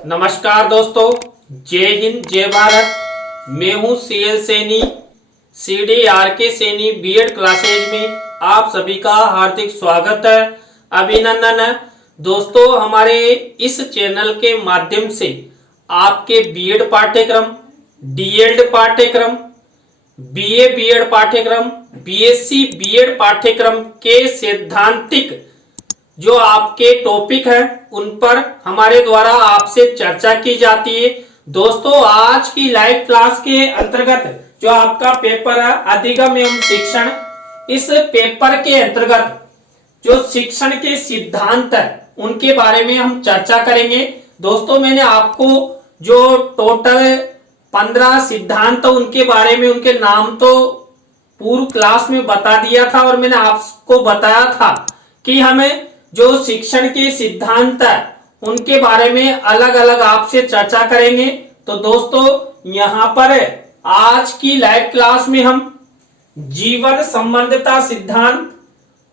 नमस्कार दोस्तों, जय हिंद जय भारत। मैं हूं CL Saini, CDRK Saini B Ed classes में आप सभी का हार्दिक स्वागत है, अभिनंदन है। दोस्तों, हमारे इस चैनल के माध्यम से आपके बीएड पाठ्यक्रम, डीएड पाठ्यक्रम, बीए बीएड पाठ्यक्रम, बीएससी बीएड पाठ्यक्रम के सैद्धांतिक जो आपके टॉपिक है उन पर हमारे द्वारा आपसे चर्चा की जाती है। दोस्तों, आज की लाइव क्लास के अंतर्गत जो आपका पेपर है अधिगम एवं शिक्षण, इस पेपर के अंतर्गत जो शिक्षण के सिद्धांत है उनके बारे में हम चर्चा करेंगे। दोस्तों, मैंने आपको जो टोटल 15 सिद्धांत उनके बारे में उनके नाम तो पूर्व क्लास में बता दिया था और मैंने आपको बताया था कि हमें जो शिक्षण के सिद्धांत है उनके बारे में अलग अलग आपसे चर्चा करेंगे। तो दोस्तों, यहाँ पर आज की लाइव क्लास में हम जीवन संबंधता सिद्धांत,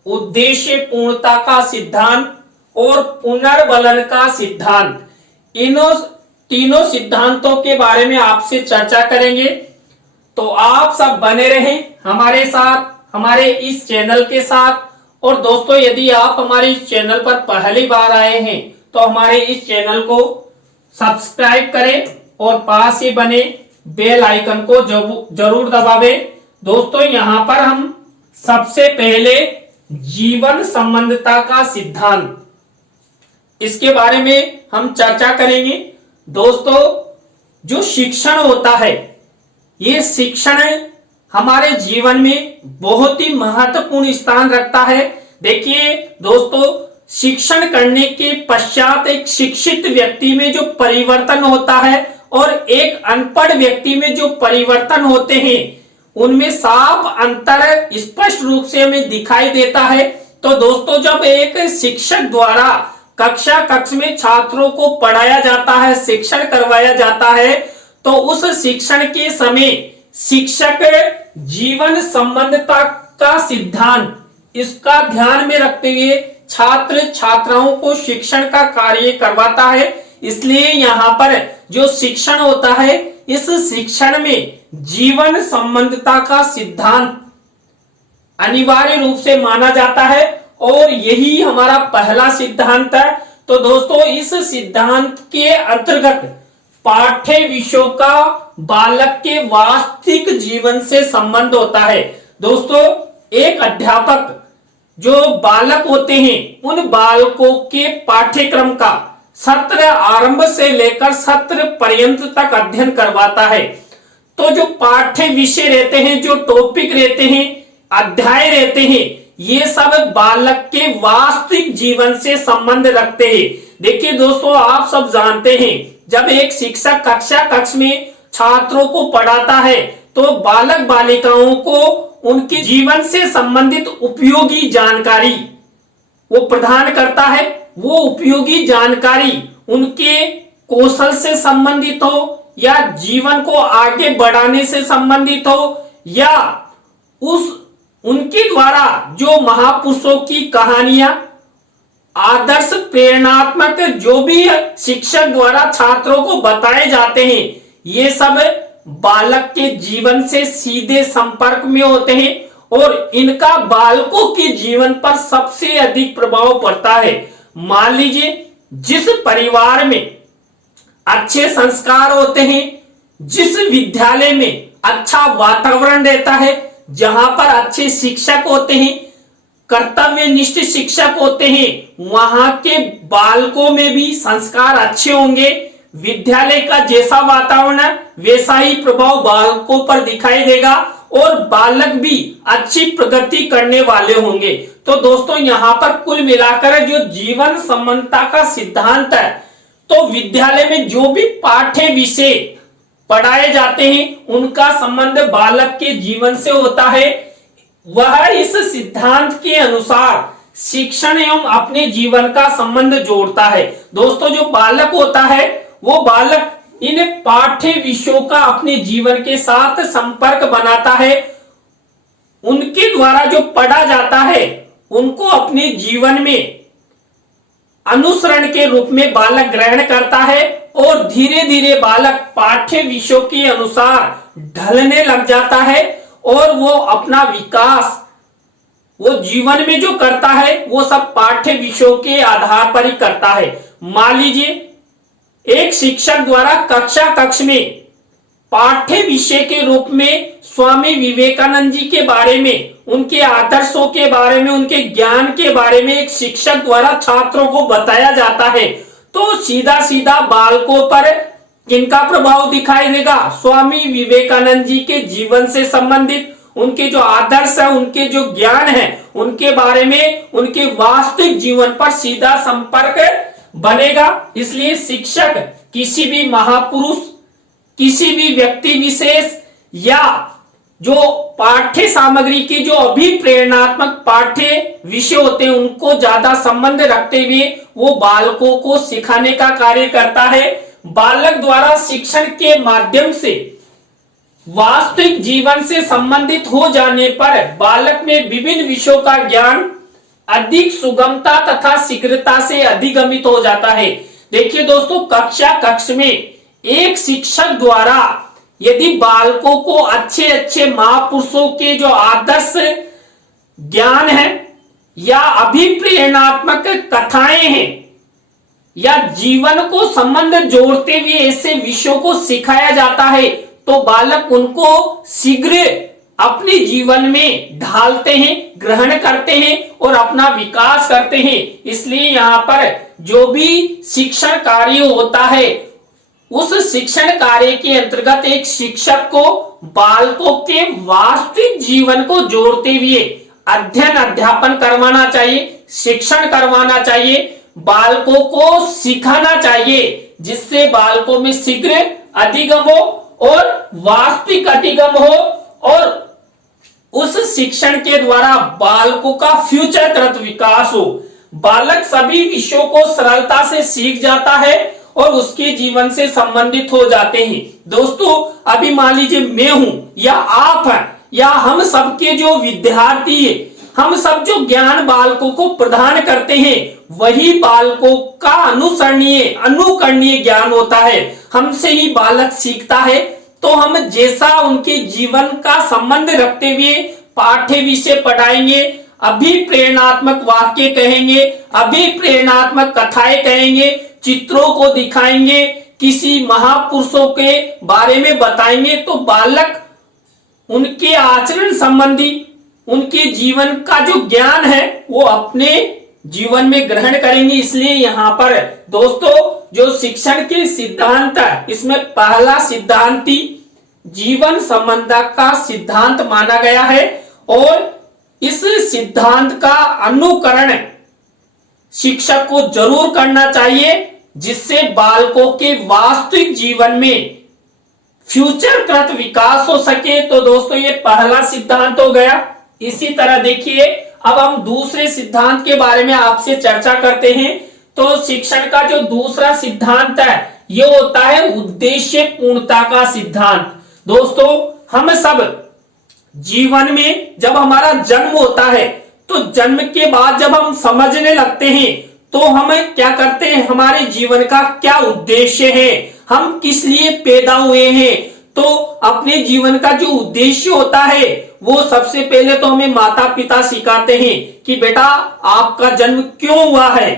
उद्देश्य पूर्णता का सिद्धांत और पुनर्बलन का सिद्धांत, इन्हों तीनों सिद्धांतों के बारे में आपसे चर्चा करेंगे। तो आप सब बने रहें हमारे साथ, हमारे इस चैनल के साथ। और दोस्तों, यदि आप हमारे इस चैनल पर पहली बार आए हैं तो हमारे इस चैनल को सब्सक्राइब करें और पास ही बने बेल आइकन को जरूर दबावें। दोस्तों, यहाँ पर हम सबसे पहले जीवन संबंधता का सिद्धांत, इसके बारे में हम चर्चा करेंगे। दोस्तों, जो शिक्षण होता है, ये शिक्षण हमारे जीवन में बहुत ही महत्वपूर्ण स्थान रखता है। देखिए दोस्तों, शिक्षण करने के पश्चात एक शिक्षित व्यक्ति में जो परिवर्तन होता है और एक अनपढ़ व्यक्ति में जो परिवर्तन होते हैं उनमें साफ अंतर स्पष्ट रूप से हमें दिखाई देता है। तो दोस्तों, जब एक शिक्षक द्वारा कक्ष में छात्रों को पढ़ाया जाता है, शिक्षण करवाया जाता है, तो उस शिक्षण के समय शिक्षक जीवन संबंधता का सिद्धांत, इसका ध्यान में रखते हुए छात्र छात्राओं को शिक्षण का कार्य करवाता है। इसलिए यहाँ पर जो शिक्षण होता है, इस शिक्षण में जीवन संबंधता का सिद्धांत अनिवार्य रूप से माना जाता है और यही हमारा पहला सिद्धांत है। तो दोस्तों, इस सिद्धांत के अंतर्गत पाठ्य विषयों का बालक के वास्तविक जीवन से संबंध होता है। दोस्तों, एक अध्यापक जो बालक होते हैं उन बालकों के पाठ्यक्रम का सत्र आरंभ से लेकर सत्र पर्यंत तक अध्ययन करवाता है। तो जो पाठ्य विषय रहते हैं, जो टॉपिक रहते हैं, अध्याय रहते हैं, ये सब बालक के वास्तविक जीवन से संबंध रखते हैं। देखिए दोस्तों, आप सब जानते हैं, जब एक शिक्षक कक्ष में छात्रों को पढ़ाता है तो बालक बालिकाओं को उनके जीवन से संबंधित उपयोगी जानकारी वो प्रदान करता है। वो उपयोगी जानकारी उनके कौशल से संबंधित हो या जीवन को आगे बढ़ाने से संबंधित हो या उनके द्वारा जो महापुरुषों की कहानियां, आदर्श प्रेरणात्मक जो भी शिक्षक द्वारा छात्रों को बताए जाते हैं, ये सब बालक के जीवन से सीधे संपर्क में होते हैं और इनका बालकों के जीवन पर सबसे अधिक प्रभाव पड़ता है। मान लीजिए, जिस परिवार में अच्छे संस्कार होते हैं, जिस विद्यालय में अच्छा वातावरण रहता है, जहां पर अच्छे शिक्षक होते हैं, कर्तव्यनिष्ठ शिक्षक होते हैं, वहां के बालकों में भी संस्कार अच्छे होंगे। विद्यालय का जैसा वातावरण है वैसा ही प्रभाव बालकों पर दिखाई देगा और बालक भी अच्छी प्रगति करने वाले होंगे। तो दोस्तों, यहाँ पर कुल मिलाकर जो जीवन संबंधता का सिद्धांत है, तो विद्यालय में जो भी पाठ्य विषय पढ़ाए जाते हैं उनका संबंध बालक के जीवन से होता है। वह इस सिद्धांत के अनुसार शिक्षण एवं अपने जीवन का संबंध जोड़ता है। दोस्तों, जो बालक होता है वो बालक इन पाठ्य विषयों का अपने जीवन के साथ संपर्क बनाता है। उनके द्वारा जो पढ़ा जाता है उनको अपने जीवन में अनुसरण के रूप में बालक ग्रहण करता है और धीरे धीरे बालक पाठ्य विषयों के अनुसार ढलने लग जाता है और वो अपना विकास वो जीवन में जो करता है वो सब पाठ्य विषयों के आधार पर ही करता है। मान लीजिए एक शिक्षक द्वारा कक्ष में पाठ्य विषय के रूप में स्वामी विवेकानंद जी के बारे में, उनके आदर्शों के बारे में, उनके ज्ञान के बारे में एक शिक्षक द्वारा छात्रों को बताया जाता है, तो सीधा सीधा बालकों पर किनका प्रभाव दिखाई देगा? स्वामी विवेकानंद जी के जीवन से संबंधित उनके जो आदर्श है, उनके जो ज्ञान है, उनके बारे में, उनके वास्तविक जीवन पर सीधा संपर्क बनेगा। इसलिए शिक्षक किसी भी महापुरुष, किसी भी व्यक्ति विशेष या जो पाठ्य सामग्री की जो अभिप्रेरणात्मक पाठ्य विषय होते हैं उनको ज्यादा संबंध रखते हुए वो बालकों को सिखाने का कार्य करता है। बालक द्वारा शिक्षण के माध्यम से वास्तविक जीवन से संबंधित हो जाने पर बालक में विभिन्न विषयों का ज्ञान अधिक सुगमता तथा शीघ्रता से अधिगमित हो जाता है। देखिए दोस्तों, कक्ष में एक शिक्षक द्वारा यदि बालकों को अच्छे अच्छे महापुरुषों के जो आदर्श ज्ञान है या अभिप्रेरणात्मक कथाएं हैं या जीवन को संबंध जोड़ते हुए ऐसे विषयों को सिखाया जाता है, तो बालक उनको शीघ्र अपने जीवन में ढालते हैं, ग्रहण करते हैं और अपना विकास करते हैं। इसलिए यहाँ पर जो भी शिक्षण कार्य होता है उस शिक्षण कार्य के अंतर्गत एक शिक्षक को बालकों के वास्तविक जीवन को जोड़ते हुए अध्ययन अध्यापन करवाना चाहिए, शिक्षण करवाना चाहिए, बालकों को सिखाना चाहिए, जिससे बालकों में शीघ्र अधिगम हो और वास्तविक अधिगम हो और उस शिक्षण के द्वारा बालकों का फ्यूचरकृत विकास हो। बालक सभी विषयों को सरलता से सीख जाता है और उसके जीवन से संबंधित हो जाते हैं। दोस्तों, अभी मान लीजिए मैं हूं या आप हैं या हम सबके जो विद्यार्थी है, हम सब जो ज्ञान बालकों को प्रदान करते हैं वही बालकों का अनुकरणीय ज्ञान होता है। हमसे ही बालक सीखता है, तो हम जैसा उनके जीवन का संबंध रखते हुए पाठ्य विषय पढ़ाएंगे, अभिप्रेरणात्मक वाक्य कहेंगे, अभिप्रेरणात्मक कथाएं कहेंगे, चित्रों को दिखाएंगे, किसी महापुरुषों के बारे में बताएंगे, तो बालक उनके आचरण संबंधी, उनके जीवन का जो ज्ञान है वो अपने जीवन में ग्रहण करेंगे। इसलिए यहाँ पर दोस्तों जो शिक्षण के सिद्धांत है, इसमें पहला सिद्धांती जीवन संबंध का सिद्धांत माना गया है और इस सिद्धांत का अनुकरण शिक्षक को जरूर करना चाहिए, जिससे बालकों के वास्तविक जीवन में फ्यूचरकृत विकास हो सके। तो दोस्तों ये पहला सिद्धांत हो गया। इसी तरह देखिए, अब हम दूसरे सिद्धांत के बारे में आपसे चर्चा करते हैं। तो शिक्षण का जो दूसरा सिद्धांत है ये होता है उद्देश्य पूर्णता का सिद्धांत। दोस्तों, हम सब जीवन में जब हमारा जन्म होता है तो जन्म के बाद जब हम समझने लगते हैं तो हम क्या करते हैं, हमारे जीवन का क्या उद्देश्य है, हम किस लिए पैदा हुए हैं। तो अपने जीवन का जो उद्देश्य होता है वो सबसे पहले तो हमें माता पिता सिखाते हैं कि बेटा आपका जन्म क्यों हुआ है।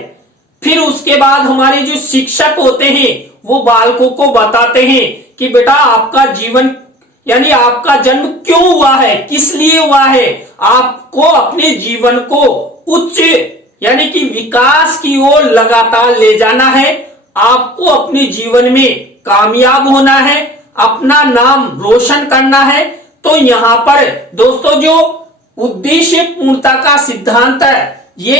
फिर उसके बाद हमारे जो शिक्षक होते हैं वो बालकों को बताते हैं कि बेटा आपका जीवन यानी आपका जन्म क्यों हुआ है, किस लिए हुआ है। आपको अपने जीवन को उच्च यानी कि विकास की ओर लगातार ले जाना है, आपको अपने जीवन में कामयाब होना है, अपना नाम रोशन करना है। तो यहाँ पर दोस्तों जो उद्देश्य पूर्णता का सिद्धांत है ये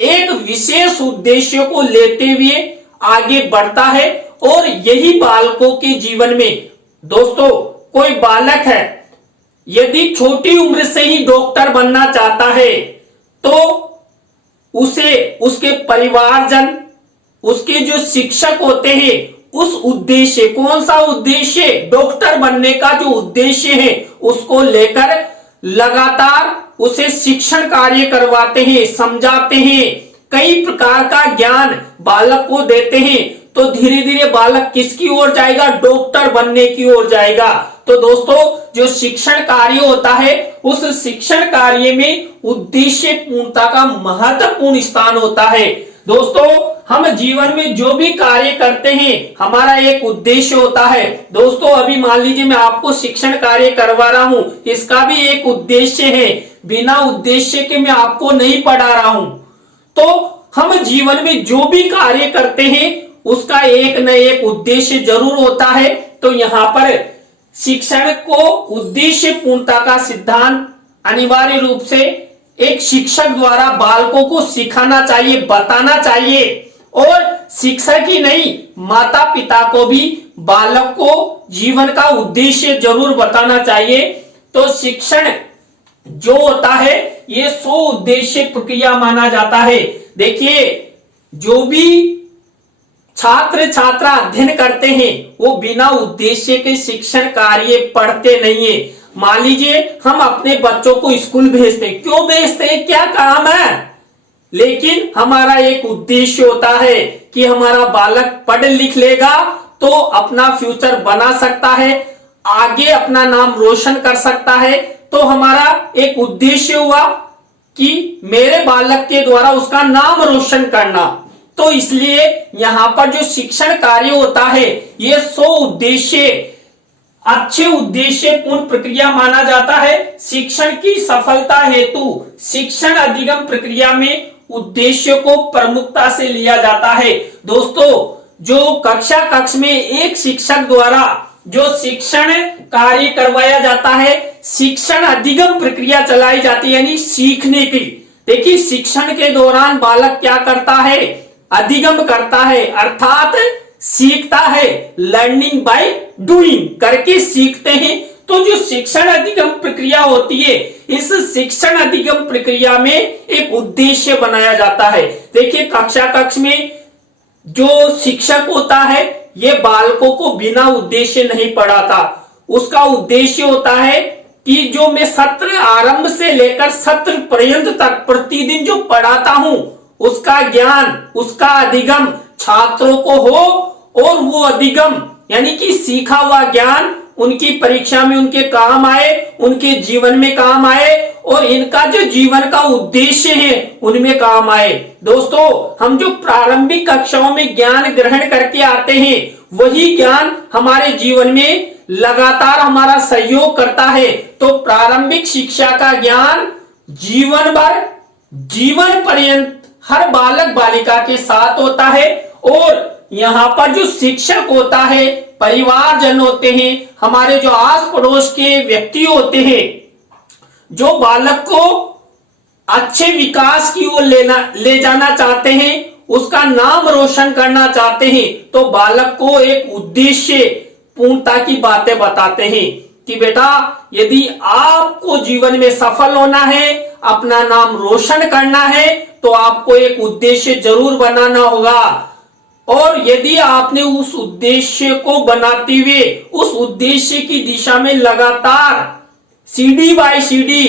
एक विशेष उद्देश्य को लेते हुए आगे बढ़ता है और यही बालकों के जीवन में दोस्तों कोई बालक है यदि छोटी उम्र से ही डॉक्टर बनना चाहता है तो उसे उसके परिवारजन, उसके जो शिक्षक होते हैं उस उद्देश्य, कौन सा उद्देश्य, डॉक्टर बनने का जो उद्देश्य है उसको लेकर लगातार उसे शिक्षण कार्य करवाते हैं, समझाते हैं, कई प्रकार का ज्ञान बालक को देते हैं। तो धीरे धीरे बालक किसकी ओर जाएगा, डॉक्टर बनने की ओर जाएगा। तो दोस्तों जो शिक्षण कार्य होता है उस शिक्षण कार्य में उद्देश्य पूर्णता का महत्वपूर्ण स्थान होता है। दोस्तों हम जीवन में जो भी कार्य करते हैं हमारा एक उद्देश्य होता है। दोस्तों अभी मान लीजिए मैं आपको शिक्षण कार्य करवा रहा हूं, इसका भी एक उद्देश्य है, बिना उद्देश्य के मैं आपको नहीं पढ़ा रहा हूं। तो हम जीवन में जो भी कार्य करते हैं उसका एक न एक उद्देश्य जरूर होता है। तो यहाँ पर शिक्षण को उद्देश्य पूर्णता का सिद्धांत अनिवार्य रूप से एक शिक्षक द्वारा बालकों को सिखाना चाहिए, बताना चाहिए, और शिक्षक ही नहीं माता पिता को भी बालक को जीवन का उद्देश्य जरूर बताना चाहिए। तो शिक्षण जो होता है ये स्व उद्देश्य प्रक्रिया माना जाता है। देखिए जो भी छात्र छात्रा अध्ययन करते हैं वो बिना उद्देश्य के शिक्षण कार्य पढ़ते नहीं है। मान लीजिए हम अपने बच्चों को स्कूल भेजते हैं, क्यों भेजते हैं, क्या काम है, लेकिन हमारा एक उद्देश्य होता है कि हमारा बालक पढ़ लिख लेगा तो अपना फ्यूचर बना सकता है, आगे अपना नाम रोशन कर सकता है। तो हमारा एक उद्देश्य हुआ कि मेरे बालक के द्वारा उसका नाम रोशन करना। तो इसलिए यहां पर जो शिक्षण कार्य होता है ये स्व उद्देश्य अच्छे उद्देश्य पूर्ण प्रक्रिया माना जाता है। शिक्षण की सफलता हेतु शिक्षण अधिगम प्रक्रिया में उद्देश्य को प्रमुखता से लिया जाता है। दोस्तों जो कक्ष में एक शिक्षक द्वारा जो शिक्षण कार्य करवाया जाता है, शिक्षण अधिगम प्रक्रिया चलाई जाती है, यानी सीखने की। देखिए शिक्षण के दौरान बालक क्या करता है, अधिगम करता है, अर्थात सीखता है, लर्निंग बाय डूइंग, करके सीखते हैं। तो जो शिक्षण अधिगम प्रक्रिया होती है इस शिक्षण अधिगम प्रक्रिया में एक उद्देश्य बनाया जाता है। देखिए कक्ष में जो शिक्षक होता है ये बालकों को बिना उद्देश्य नहीं पढ़ाता, उसका उद्देश्य होता है कि जो मैं सत्र आरंभ से लेकर सत्र पर्यंत तक प्रतिदिन जो पढ़ाता हूं उसका ज्ञान, उसका अधिगम छात्रों को हो, और वो अधिगम यानी कि सीखा हुआ ज्ञान उनकी परीक्षा में उनके काम आए, उनके जीवन में काम आए, और इनका जो जीवन का उद्देश्य है उनमें काम आए। दोस्तों हम जो प्रारंभिक कक्षाओं में ज्ञान ग्रहण करके आते हैं वही ज्ञान हमारे जीवन में लगातार हमारा सहयोग करता है। तो प्रारंभिक शिक्षा का ज्ञान जीवन भर, जीवन पर्यंत हर बालक बालिका के साथ होता है। और यहाँ पर जो शिक्षक होता है, परिवारजन होते हैं, हमारे जो आस पड़ोस के व्यक्ति होते हैं, जो बालक को अच्छे विकास की ओर ले जाना चाहते हैं, उसका नाम रोशन करना चाहते हैं, तो बालक को एक उद्देश्य पूर्णता की बातें बताते हैं कि बेटा यदि आपको जीवन में सफल होना है, अपना नाम रोशन करना है, तो आपको एक उद्देश्य जरूर बनाना होगा। और यदि आपने उस उद्देश्य को बनाते हुए उस उद्देश्य की दिशा में लगातार सीढ़ी बाय सीढ़ी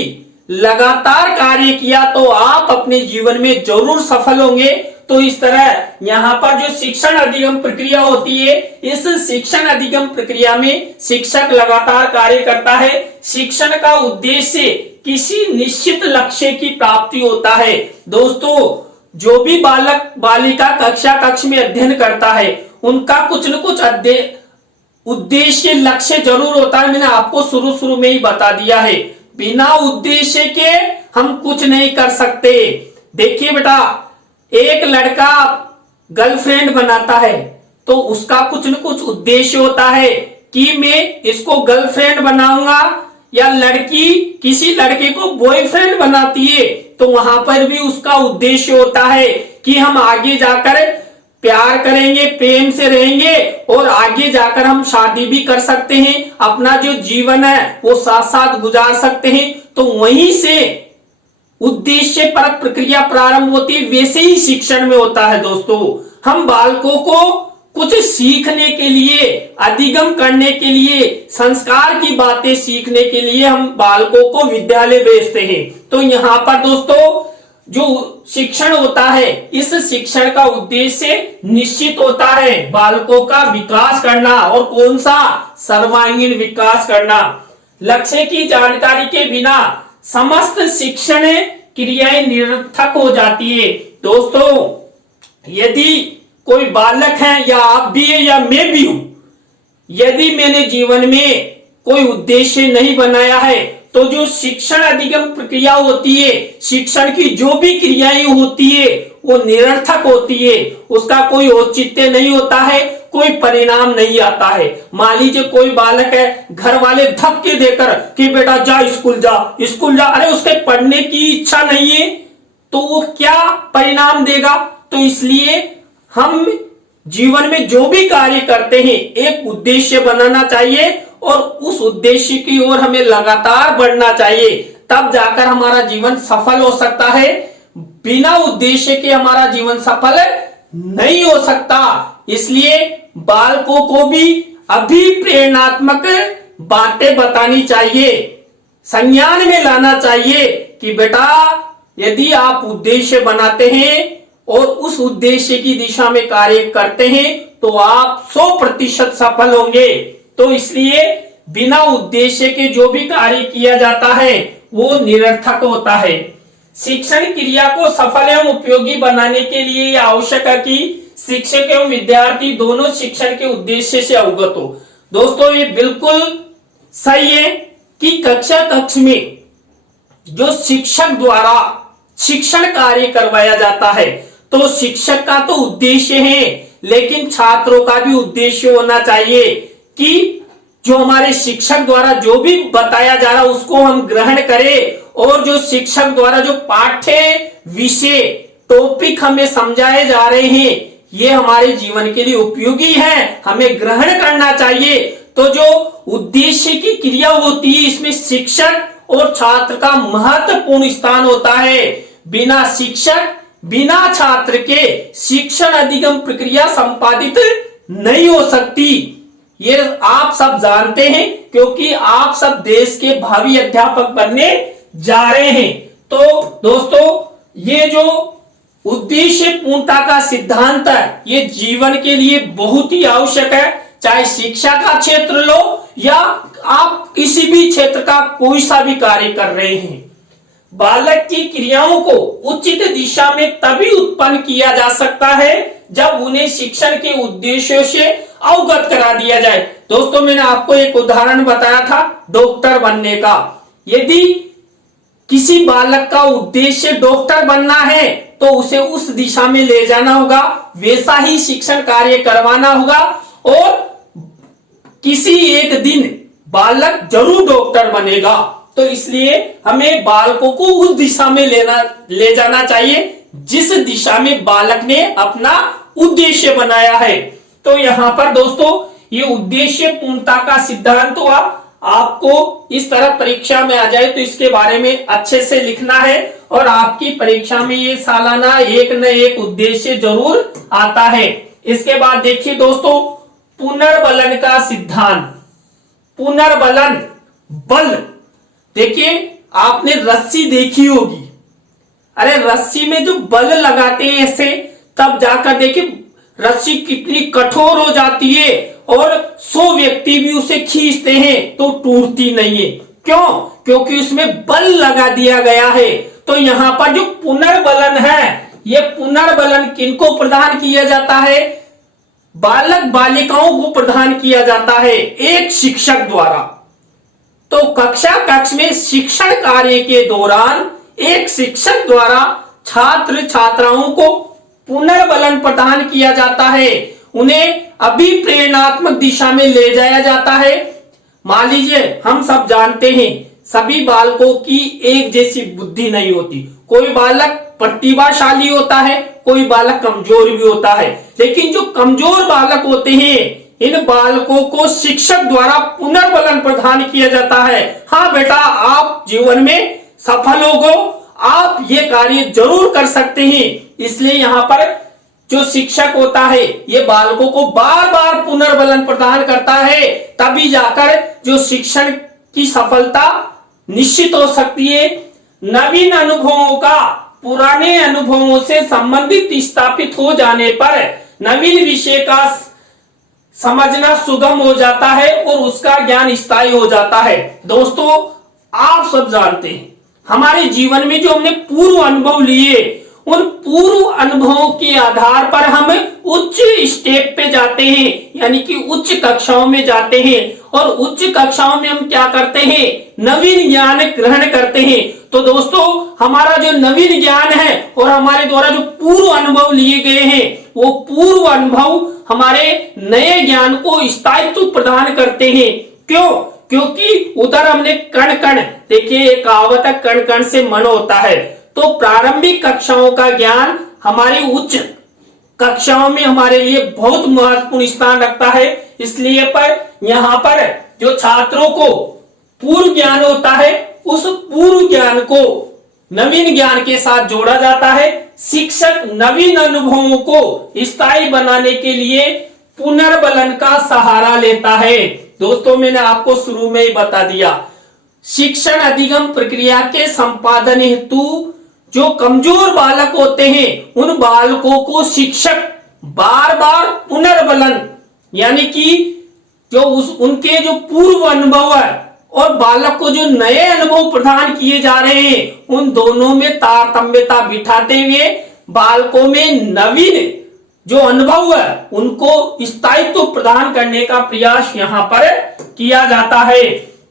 लगातार कार्य किया तो आप अपने जीवन में जरूर सफल होंगे। तो इस तरह यहाँ पर जो शिक्षण अधिगम प्रक्रिया होती है, इस शिक्षण अधिगम प्रक्रिया में शिक्षक लगातार कार्य करता है। शिक्षण का उद्देश्य किसी निश्चित लक्ष्य की प्राप्ति होता है। दोस्तों जो भी बालक बालिका कक्ष में अध्ययन करता है उनका कुछ न कुछ उद्देश्य लक्ष्य जरूर होता है। मैंने आपको शुरू में ही बता दिया है, बिना उद्देश्य के हम कुछ नहीं कर सकते। देखिए बेटा एक लड़का गर्लफ्रेंड बनाता है तो उसका कुछ न कुछ उद्देश्य होता है कि मैं इसको गर्लफ्रेंड बनाऊंगा, या लड़की किसी लड़के को बॉयफ्रेंड बनाती है तो वहां पर भी उसका उद्देश्य होता है कि हम आगे जाकर प्यार करेंगे, प्रेम से रहेंगे, और आगे जाकर हम शादी भी कर सकते हैं, अपना जो जीवन है वो साथ साथ गुजार सकते हैं। तो वहीं से उद्देश्य पर प्रक्रिया प्रारंभ होती है। वैसे ही शिक्षण में होता है। दोस्तों हम बालकों को कुछ सीखने के लिए, अधिगम करने के लिए, संस्कार की बातें सीखने के लिए हम बालकों को विद्यालय भेजते हैं। तो यहाँ पर दोस्तों जो शिक्षण होता है, इस शिक्षण का उद्देश्य निश्चित होता है, बालकों का विकास करना। और कौन सा? सर्वांगीण विकास करना। लक्ष्य की जानकारी के बिना समस्त शिक्षण क्रियाएं निरर्थक हो जाती है। दोस्तों, यदि कोई बालक है, या आप भी है या मैं भी हूं, यदि मैंने जीवन में कोई उद्देश्य नहीं बनाया है, तो जो शिक्षण अधिगम प्रक्रिया होती है, शिक्षण की जो भी क्रियाएं होती है, वो निरर्थक होती है। उसका कोई औचित्य नहीं होता है, कोई परिणाम नहीं आता है। मान लीजिए कोई बालक है, घर वाले धक्के देकर कि बेटा जा स्कूल जा, स्कूल जा, अरे उसके पढ़ने की इच्छा नहीं है, तो वो क्या परिणाम देगा? तो इसलिए हम जीवन में जो भी कार्य करते हैं, एक उद्देश्य बनाना चाहिए और उस उद्देश्य की ओर हमें लगातार बढ़ना चाहिए, तब जाकर हमारा जीवन सफल हो सकता है। बिना उद्देश्य के हमारा जीवन सफल नहीं हो सकता। इसलिए बालकों को भी अभिप्रेरणात्मक बातें बतानी चाहिए, संज्ञान में लाना चाहिए कि बेटा, यदि आप उद्देश्य बनाते हैं और उस उद्देश्य की दिशा में कार्य करते हैं, तो आप 100% सफल होंगे। तो इसलिए बिना उद्देश्य के जो भी कार्य किया जाता है, वो निरर्थक होता है। शिक्षण क्रिया को सफल एवं उपयोगी बनाने के लिए यह आवश्यक है कि शिक्षक एवं विद्यार्थी दोनों शिक्षण के उद्देश्य से अवगत हो। दोस्तों, ये बिल्कुल सही है कि कक्ष में जो शिक्षक द्वारा शिक्षण कार्य करवाया जाता है, तो शिक्षक का तो उद्देश्य है, लेकिन छात्रों का भी उद्देश्य होना चाहिए कि जो हमारे शिक्षक द्वारा जो भी बताया जा रहा है उसको हम ग्रहण करें, और जो शिक्षक द्वारा जो पाठ्य विषय टॉपिक हमें समझाए जा रहे हैं, ये हमारे जीवन के लिए उपयोगी है, हमें ग्रहण करना चाहिए। तो जो उद्देश्य की क्रिया होती है, इसमें शिक्षक और छात्र का महत्वपूर्ण स्थान होता है। बिना शिक्षक, बिना छात्र के शिक्षण अधिगम प्रक्रिया संपादित नहीं हो सकती। ये आप सब जानते हैं, क्योंकि आप सब देश के भावी अध्यापक बनने जा रहे हैं। तो दोस्तों, ये जो उद्देश्य पूर्णता का सिद्धांत है, ये जीवन के लिए बहुत ही आवश्यक है। चाहे शिक्षा का क्षेत्र लो या आप किसी भी क्षेत्र का कोई सा भी कार्य कर रहे हैं, बालक की क्रियाओं को उचित दिशा में तभी उत्पन्न किया जा सकता है जब उन्हें शिक्षण के उद्देश्यों से अवगत करा दिया जाए। दोस्तों, मैंने आपको एक उदाहरण बताया था डॉक्टर बनने का। यदि किसी बालक का उद्देश्य डॉक्टर बनना है, तो उसे उस दिशा में ले जाना होगा, वैसा ही शिक्षण कार्य करवाना होगा, और किसी एक दिन बालक जरूर डॉक्टर बनेगा। तो इसलिए हमें बालकों को उस दिशा में ले जाना चाहिए जिस दिशा में बालक ने अपना उद्देश्य बनाया है। तो यहां पर दोस्तों, ये उद्देश्य पूर्णता का सिद्धांत हुआ। आपको इस तरह परीक्षा में आ जाए तो इसके बारे में अच्छे से लिखना है, और आपकी परीक्षा में ये सालाना एक न एक उद्देश्य जरूर आता है। इसके बाद देखिए दोस्तों, पुनर्बलन का सिद्धांत। पुनर्बलन, बल। देखिए, आपने रस्सी देखी होगी, अरे रस्सी में जो बल लगाते हैं ऐसे, तब जाकर देखिए रस्सी कितनी कठोर हो जाती है, और 100 व्यक्ति भी उसे खींचते हैं तो टूटती नहीं है। क्यों? क्योंकि उसमें बल लगा दिया गया है। तो यहां पर जो पुनर्बलन है, ये पुनर्बलन किनको प्रदान किया जाता है? बालक बालिकाओं को प्रदान किया जाता है, एक शिक्षक द्वारा। तो कक्ष में शिक्षण कार्य के दौरान एक शिक्षक द्वारा छात्र छात्राओं को पुनर्बलन प्रदान किया जाता है, उन्हें अभिप्रेरणात्मक दिशा में ले जाया जाता है। मान लीजिए, हम सब जानते हैं सभी बालकों की एक जैसी बुद्धि नहीं होती। कोई बालक प्रतिभाशाली होता है, कोई बालक कमजोर भी होता है, लेकिन जो कमजोर बालक होते हैं, इन बालकों को शिक्षक द्वारा पुनर्बलन प्रदान किया जाता है। हाँ बेटा, आप जीवन में सफल होगो, आप ये कार्य जरूर कर सकते हैं। इसलिए यहाँ पर जो शिक्षक होता है, ये बालकों को बार बार पुनर्बलन प्रदान करता है, तभी जाकर जो शिक्षण की सफलता निश्चित हो सकती है। नवीन अनुभवों का पुराने अनुभवों से संबंधित स्थापित हो जाने पर नवीन विषय का समझना सुगम हो जाता है और उसका ज्ञान स्थायी हो जाता है। दोस्तों, आप सब जानते हैं हमारे जीवन में जो हमने पूर्व अनुभव लिए, उन पूर्व अनुभवों के आधार पर हम उच्च स्टेप पे जाते हैं, यानी कि उच्च कक्षाओं में जाते हैं और उच्च कक्षाओं में हम क्या करते हैं, नवीन ज्ञान ग्रहण करते हैं। तो दोस्तों, हमारा जो नवीन ज्ञान है और हमारे द्वारा जो पूर्व अनुभव लिए गए हैं, वो पूर्व अनुभव हमारे नए ज्ञान को स्थायित्व प्रदान करते हैं। क्यों? क्योंकि उधर हमने कण कण, देखिए एक कहावत है, कण कण से मन होता है। तो प्रारंभिक कक्षाओं का ज्ञान हमारी उच्च कक्षाओं में हमारे लिए बहुत महत्वपूर्ण स्थान रखता है। इसलिए पर यहाँ पर जो छात्रों को पूर्व ज्ञान होता है, उस पूर्व ज्ञान को नवीन ज्ञान के साथ जोड़ा जाता है। शिक्षक नवीन अनुभवों को स्थायी बनाने के लिए पुनर्बलन का सहारा लेता है। दोस्तों, मैंने आपको शुरू में ही बता दिया, शिक्षण अधिगम प्रक्रिया के संपादन हेतु जो कमजोर बालक होते हैं, उन बालकों को शिक्षक बार बार पुनर्बलन, यानी कि जो उनके जो पूर्व अनुभव है और बालक को जो नए अनुभव प्रदान किए जा रहे हैं, उन दोनों में तारतम्यता बिठाते हुए बालकों में नवीन जो अनुभव है उनको स्थायित्व प्रदान करने का प्रयास यहाँ पर किया जाता है।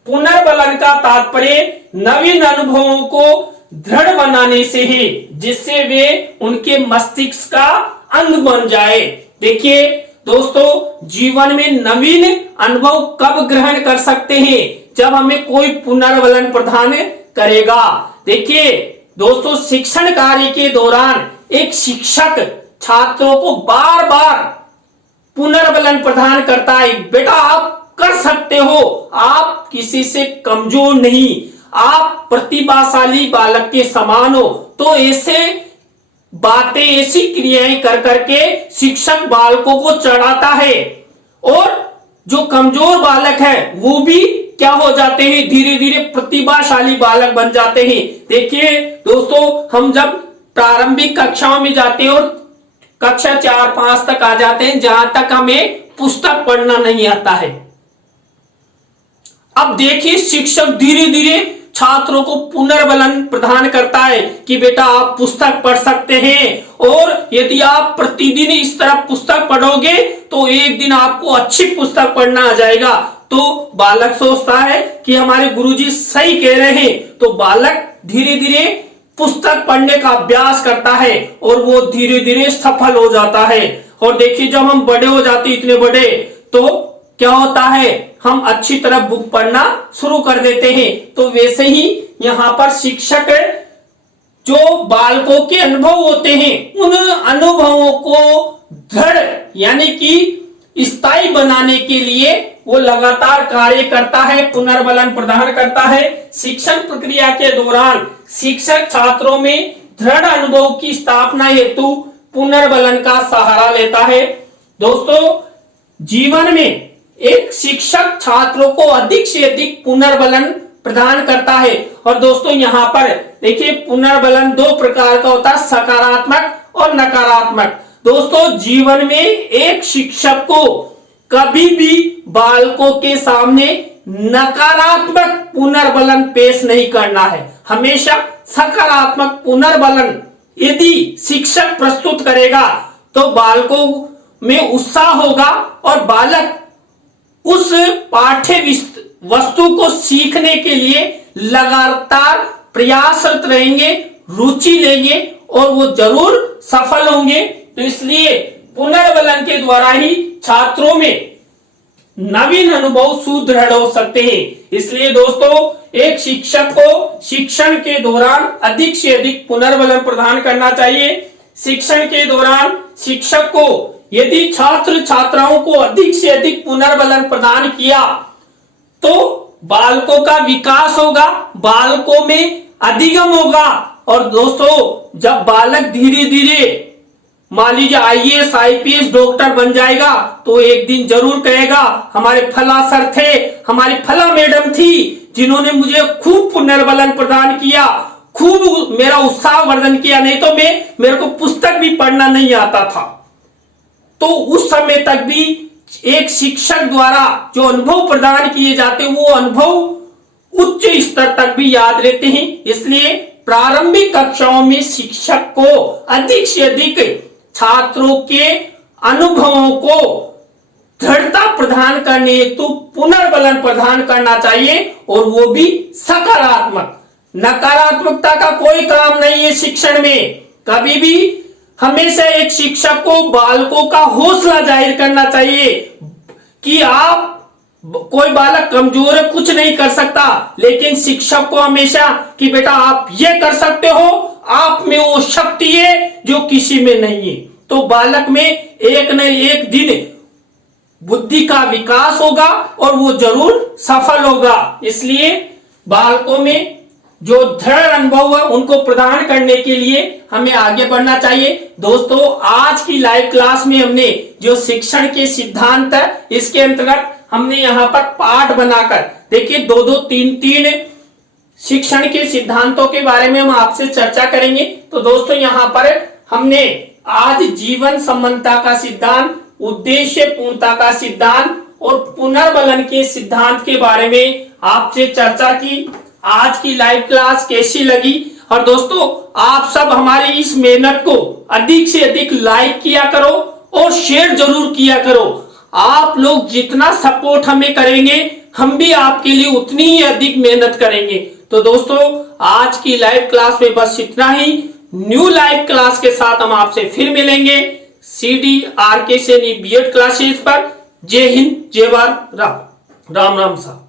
पुनर्बलन का तात्पर्य नवीन अनुभवों को दृढ़ बनाने से है, जिससे वे उनके मस्तिष्क का अंग बन जाए। देखिए दोस्तों, जीवन में नवीन अनुभव कब ग्रहण कर सकते हैं? जब हमें कोई पुनर्बलन प्रदान करेगा। देखिए दोस्तों, शिक्षण कार्य के दौरान एक शिक्षक छात्रों को बार बार पुनर्बलन प्रदान करता है। बेटा, आप कर सकते हो, आप किसी से कमजोर नहीं, आप प्रतिभाशाली बालक के समान हो। तो ऐसे बातें, ऐसी क्रियाएं कर करके शिक्षक बालकों को चढ़ाता है और जो कमजोर बालक है वो भी क्या हो जाते हैं, धीरे धीरे प्रतिभाशाली बालक बन जाते हैं। देखिए दोस्तों, हम जब प्रारंभिक कक्षाओं में जाते हैं और कक्षा 4-5 तक आ जाते हैं, जहां तक हमें पुस्तक पढ़ना नहीं आता है। अब देखिए, शिक्षक धीरे धीरे छात्रों को पुनर्बलन प्रदान करता है कि बेटा आप पुस्तक पढ़ सकते हैं और यदि आप प्रतिदिन इस तरह पुस्तक पढ़ोगे तो एक दिन आपको अच्छी पुस्तक पढ़ना आ जाएगा। तो बालक सोचता है कि हमारे गुरुजी सही कह रहे हैं, तो बालक धीरे धीरे पुस्तक पढ़ने का अभ्यास करता है और वो धीरे धीरे सफल हो जाता है। और देखिए, जब हम बड़े हो जाते, इतने बड़े, तो क्या होता है, हम अच्छी तरह बुक पढ़ना शुरू कर देते हैं। तो वैसे ही यहाँ पर शिक्षक जो बालकों के अनुभव होते हैं, उन अनुभवों को दृढ़ यानी कि स्थायी बनाने के लिए वो लगातार कार्य करता है, पुनर्बलन प्रदान करता है। शिक्षण प्रक्रिया के दौरान शिक्षक छात्रों में दृढ़ अनुभव की स्थापना हेतु पुनर्बलन का सहारा लेता है। दोस्तों, जीवन में एक शिक्षक छात्रों को अधिक से अधिक पुनर्बलन प्रदान करता है। और दोस्तों, यहाँ पर देखिए, पुनर्बलन 2 प्रकार का होता है, सकारात्मक और नकारात्मक। दोस्तों, जीवन में एक शिक्षक को कभी भी बालकों के सामने नकारात्मक पुनर्बलन पेश नहीं करना है, हमेशा सकारात्मक पुनर्बलन यदि शिक्षक प्रस्तुत करेगा तो बालकों में उत्साह होगा और बालक उस पाठ्य वस्तु को सीखने के लिए लगातार प्रयासरत रहेंगे, रुचि लेंगे और वो जरूर सफल होंगे। तो इसलिए पुनर्बलन के द्वारा ही छात्रों में नवीन अनुभव सुदृढ़ हो सकते हैं। इसलिए दोस्तों, एक शिक्षक को शिक्षण के दौरान अधिक से अधिक पुनर्बलन प्रदान करना चाहिए। शिक्षण के दौरान शिक्षक को यदि छात्र छात्राओं को अधिक से अधिक पुनर्बलन प्रदान किया तो बालकों का विकास होगा, बालकों में अधिगम होगा। और दोस्तों, जब बालक धीरे धीरे मान लीजिए IAS IPS डॉक्टर बन जाएगा तो एक दिन जरूर कहेगा, हमारे फला सर थे, हमारी फला मैडम थी, जिन्होंने मुझे खूब पुनर्बलन प्रदान किया, खूब मेरा उत्साह वर्धन किया, नहीं तो मेरे को पुस्तक भी पढ़ना नहीं आता था। तो उस समय तक भी एक शिक्षक द्वारा जो अनुभव प्रदान किए जाते हैं वो अनुभव उच्च स्तर तक भी याद रहते हैं। इसलिए प्रारंभिक कक्षाओं में शिक्षक को अधिक से अधिक छात्रों के अनुभवों को दृढ़ता प्रदान करने हेतु पुनर्बलन प्रदान करना चाहिए, और वो भी सकारात्मक। नकारात्मकता का कोई काम नहीं है शिक्षण में। कभी भी हमेशा एक शिक्षक को बालकों का हौसला जाहिर करना चाहिए कि आप, कोई बालक कमजोर है, कुछ नहीं कर सकता, लेकिन शिक्षक को हमेशा कि बेटा आप ये कर सकते हो, आप में वो शक्ति है जो किसी में नहीं है। तो बालक में एक न एक दिन बुद्धि का विकास होगा और वो जरूर सफल होगा। इसलिए बालकों में जो दृढ़ अनुभव है उनको प्रदान करने के लिए हमें आगे बढ़ना चाहिए। दोस्तों, आज की लाइव क्लास में हमने जो शिक्षण के सिद्धांत है, इसके अंतर्गत हमने यहाँ पर पाठ बनाकर, देखिए 2-2, 3-3 शिक्षण के सिद्धांतों के बारे में हम आपसे चर्चा करेंगे। तो दोस्तों, यहाँ पर हमने आज जीवन संबंधता का सिद्धांत, उद्देश्य पूर्णता का सिद्धांत और पुनर्बलन के सिद्धांत के बारे में आपसे चर्चा की। आज की लाइव क्लास कैसी लगी? और दोस्तों, आप सब हमारी इस मेहनत को अधिक से अधिक लाइक किया करो और शेयर जरूर किया करो। आप लोग जितना सपोर्ट हमें करेंगे, हम भी आपके लिए उतनी ही अधिक मेहनत करेंगे। तो दोस्तों, आज की लाइव क्लास में बस इतना ही। न्यू लाइव क्लास के साथ हम आपसे फिर मिलेंगे CDRK सैनी बीएड क्लासेस पर। जय हिंद, जय भारत, राम राम साहब।